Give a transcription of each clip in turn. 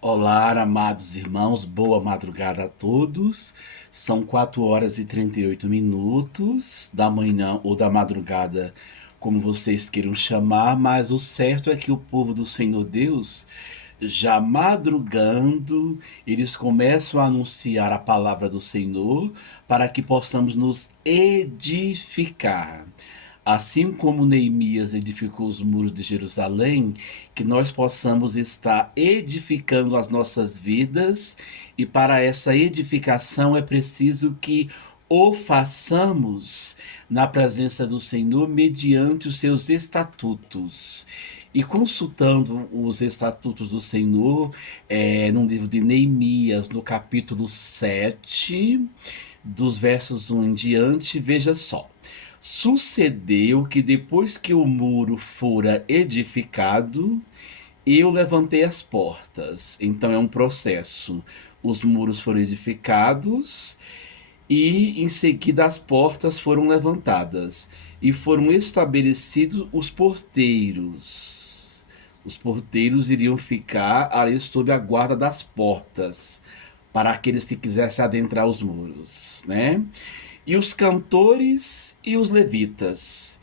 Olá, amados irmãos, boa madrugada a todos. São 4h38 da manhã ou da madrugada, como vocês queiram chamar, mas o certo é que o povo do Senhor Deus, já madrugando, eles começam a anunciar a palavra do Senhor para que possamos nos edificar. Assim como Neemias edificou os muros de Jerusalém, que nós possamos estar edificando as nossas vidas, e para essa edificação é preciso que o façamos na presença do Senhor mediante os seus estatutos. E consultando os estatutos do Senhor, no livro de Neemias, no capítulo 7, dos versos 1 em diante, veja só. Sucedeu que depois que o muro fora edificado, eu levantei as portas. Então é um processo. Os muros foram edificados e em seguida as portas foram levantadas e foram estabelecidos os porteiros. Os porteiros iriam ficar ali sob a guarda das portas para aqueles que quisessem adentrar os muros, né? E os cantores e os levitas.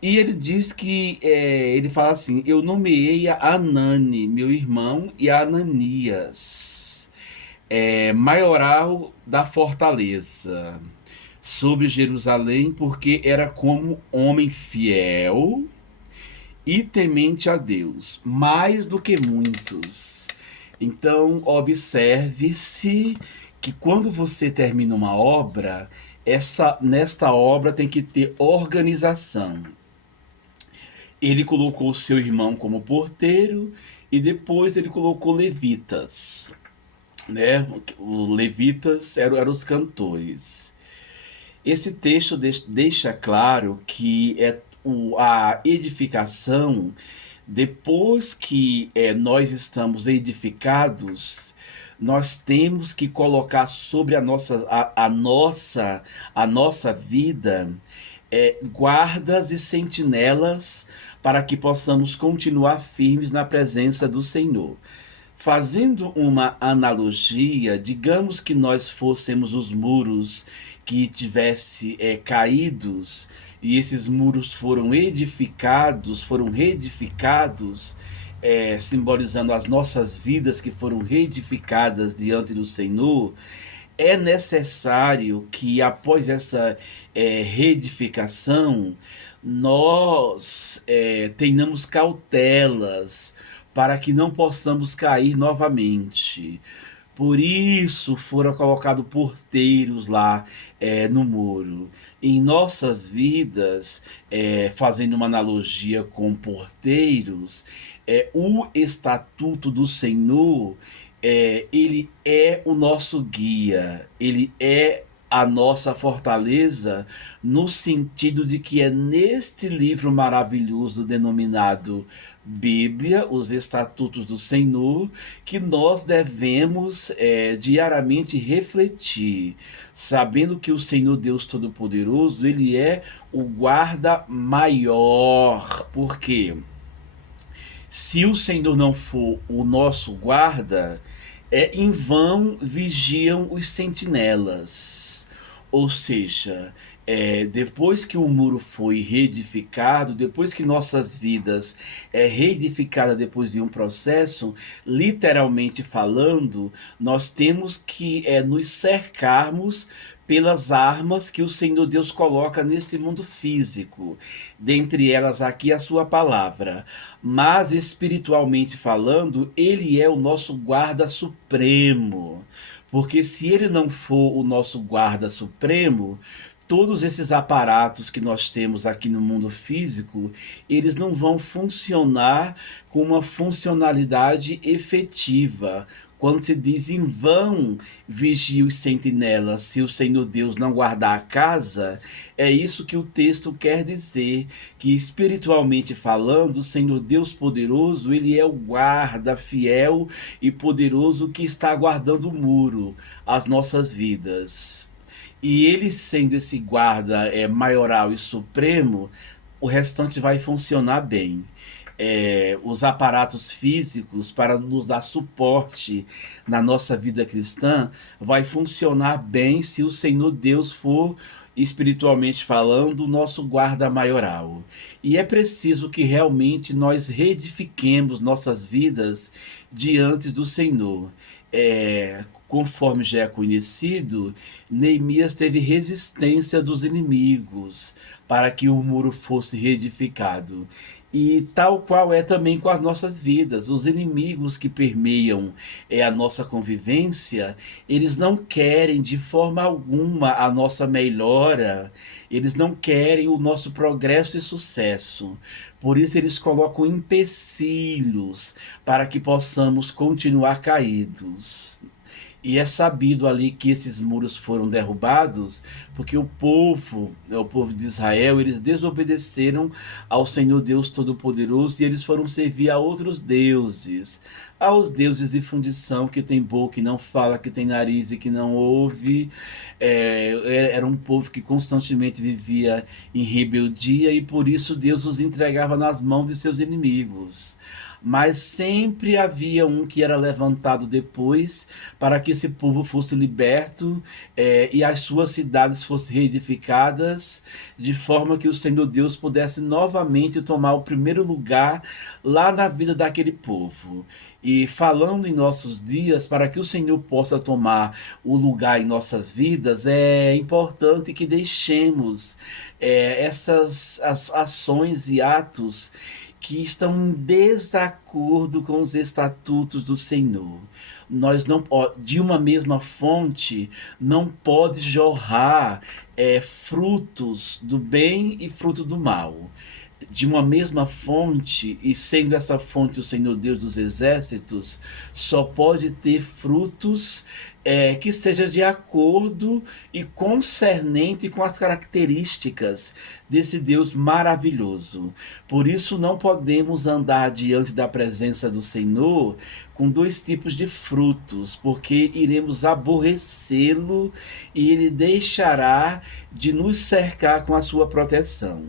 E ele diz que, ele fala assim: eu nomeei a Anani, meu irmão, e a Ananias, maioral da fortaleza, sobre Jerusalém, porque era como homem fiel e temente a Deus, mais do que muitos. Então, observe-se que quando você termina uma obra, nesta obra tem que ter organização. Ele colocou seu irmão como porteiro e depois ele colocou levitas, né? Os levitas eram os cantores. Esse texto deixa claro que a edificação, depois que nós estamos edificados, nós temos que colocar sobre a nossa vida guardas e sentinelas para que possamos continuar firmes na presença do Senhor. Fazendo uma analogia, digamos que nós fôssemos os muros que tivesse caídos e esses muros foram edificados, foram reedificados, simbolizando as nossas vidas que foram reedificadas diante do Senhor. É necessário que após essa reedificação nós tenhamos cautelas para que não possamos cair novamente. Por isso foram colocados porteiros lá no muro. Em nossas vidas, fazendo uma analogia com porteiros, o estatuto do Senhor, ele é o nosso guia, ele é a nossa fortaleza, no sentido de que é neste livro maravilhoso denominado Bíblia, os Estatutos do Senhor, que nós devemos diariamente refletir, sabendo que o Senhor Deus Todo-Poderoso, ele é o guarda maior. Por quê? Se o Senhor não for o nosso guarda, em vão vigiam os sentinelas. Ou seja, depois que o muro foi reedificado, depois que nossas vidas reedificada depois de um processo, literalmente falando, nós temos que nos cercarmos pelas armas que o Senhor Deus coloca nesse mundo físico, dentre elas aqui a sua palavra, mas espiritualmente falando, ele é o nosso guarda supremo, porque se ele não for o nosso guarda supremo, todos esses aparatos que nós temos aqui no mundo físico, eles não vão funcionar com uma funcionalidade efetiva. Quando se diz em vão vigia os sentinelas, se o Senhor Deus não guardar a casa, é isso que o texto quer dizer, que espiritualmente falando, o Senhor Deus poderoso, ele é o guarda fiel e poderoso que está guardando o muro, as nossas vidas. E ele sendo esse guarda maioral e supremo, o restante vai funcionar bem. os aparatos físicos para nos dar suporte na nossa vida cristã, vai funcionar bem se o Senhor Deus for, espiritualmente falando, o nosso guarda maioral. E é preciso que realmente nós reedifiquemos nossas vidas diante do Senhor. Conforme já é conhecido, Neemias teve resistência dos inimigos para que o muro fosse reedificado. E tal qual é também com as nossas vidas. Os inimigos que permeiam a nossa convivência, eles não querem de forma alguma a nossa melhora, eles não querem o nosso progresso e sucesso. Por isso eles colocam empecilhos para que possamos continuar caídos. E é sabido ali que esses muros foram derrubados porque o povo de Israel, eles desobedeceram ao Senhor Deus Todo-Poderoso e eles foram servir a outros deuses. Aos deuses de fundição, que tem boca e não fala, que tem nariz e que não ouve. Era um povo que constantemente vivia em rebeldia e por isso Deus os entregava nas mãos de seus inimigos. Mas sempre havia um que era levantado depois para que esse povo fosse liberto, e as suas cidades fossem reedificadas, de forma que o Senhor Deus pudesse novamente tomar o primeiro lugar lá na vida daquele povo. E falando em nossos dias, para que o Senhor possa tomar o lugar em nossas vidas, é importante que deixemos essas ações e atos que estão em desacordo com os estatutos do Senhor. Nós não, de uma mesma fonte não pode jorrar frutos do bem e fruto do mal. De uma mesma fonte, e sendo essa fonte o Senhor Deus dos exércitos, só pode ter frutos que seja de acordo e concernente com as características desse Deus maravilhoso. Por isso não podemos andar diante da presença do Senhor com dois tipos de frutos, porque iremos aborrecê-lo e ele deixará de nos cercar com a sua proteção.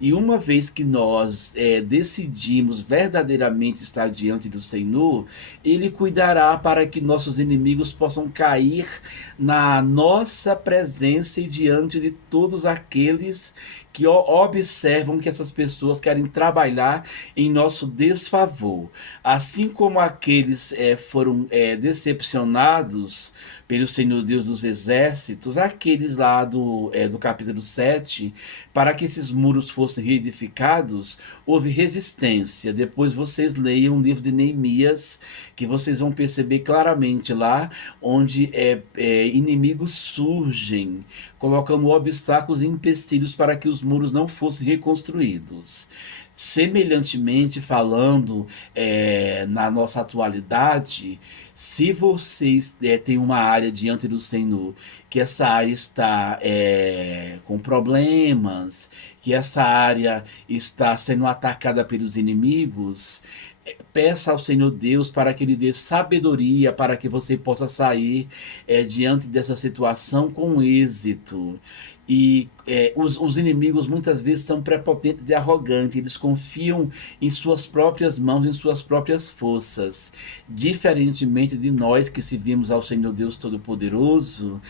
E uma vez que nós decidimos verdadeiramente estar diante do Senhor, ele cuidará para que nossos inimigos possam cair na nossa presença e diante de todos aqueles que observam que essas pessoas querem trabalhar em nosso desfavor. Assim como aqueles foram decepcionados pelo Senhor Deus dos Exércitos, aqueles lá do capítulo 7, para que esses muros fossem reedificados, houve resistência. Depois vocês leiam o livro de Neemias, que vocês vão perceber claramente lá, onde inimigos surgem, colocando obstáculos e empecilhos para que os muros não fossem reconstruídos. Semelhantemente falando, na nossa atualidade, se vocês têm uma área diante do Senhor, que essa área está com problemas, que essa área está sendo atacada pelos inimigos, peça ao Senhor Deus para que Ele dê sabedoria para que você possa sair diante dessa situação com êxito. E os inimigos muitas vezes são prepotentes e arrogantes, eles confiam em suas próprias mãos, em suas próprias forças. Diferentemente de nós que servimos ao Senhor Deus Todo-Poderoso,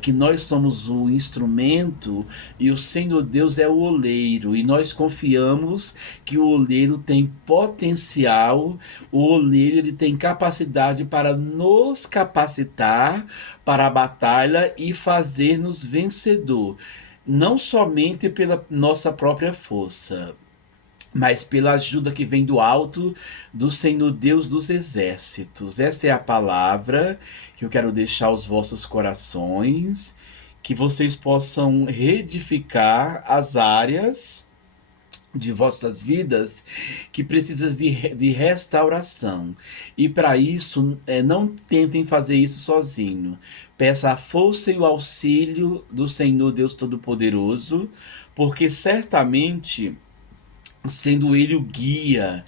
que nós somos o instrumento e o Senhor Deus é o oleiro, e nós confiamos que o oleiro tem potencial, o oleiro ele tem capacidade para nos capacitar para a batalha e fazer-nos vencedor, não somente pela nossa própria força, mas pela ajuda que vem do alto, do Senhor Deus dos Exércitos. Esta é a palavra que eu quero deixar aos vossos corações, que vocês possam reedificar as áreas de vossas vidas que precisam de restauração. E para isso, não tentem fazer isso sozinho. Peça a força e o auxílio do Senhor Deus Todo-Poderoso, porque certamente, sendo Ele o guia,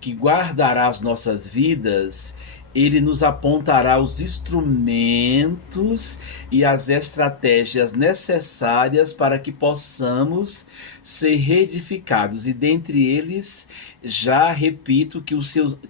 que guardará as nossas vidas, Ele nos apontará os instrumentos e as estratégias necessárias para que possamos ser reedificados. E dentre eles, já repito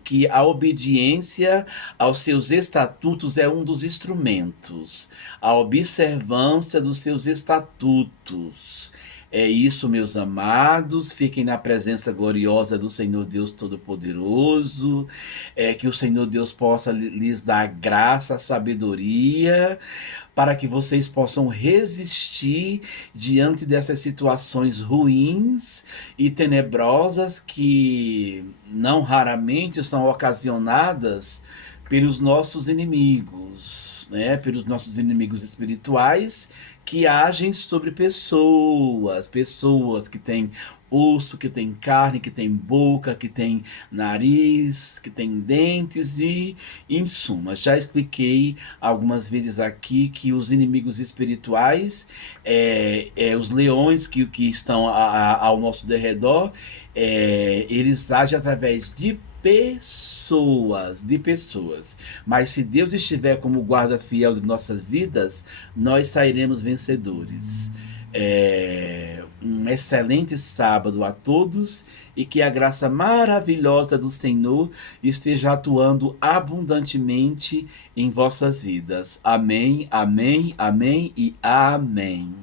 que a obediência aos seus estatutos é um dos instrumentos, a observância dos seus estatutos. É isso, meus amados. Fiquem na presença gloriosa do Senhor Deus Todo-Poderoso. Que o Senhor Deus possa lhes dar graça, sabedoria, para que vocês possam resistir diante dessas situações ruins e tenebrosas que não raramente são ocasionadas pelos nossos inimigos, né? Pelos nossos inimigos espirituais que agem sobre pessoas, pessoas que têm osso, que têm carne, que têm boca, que têm nariz, que têm dentes e, em suma, já expliquei algumas vezes aqui que os inimigos espirituais, os leões que estão ao nosso derredor, eles agem através de pessoas. Mas se Deus estiver como guarda fiel de nossas vidas, nós sairemos vencedores. Um excelente sábado a todos e que a graça maravilhosa do Senhor esteja atuando abundantemente em vossas vidas. Amém, amém, amém e amém.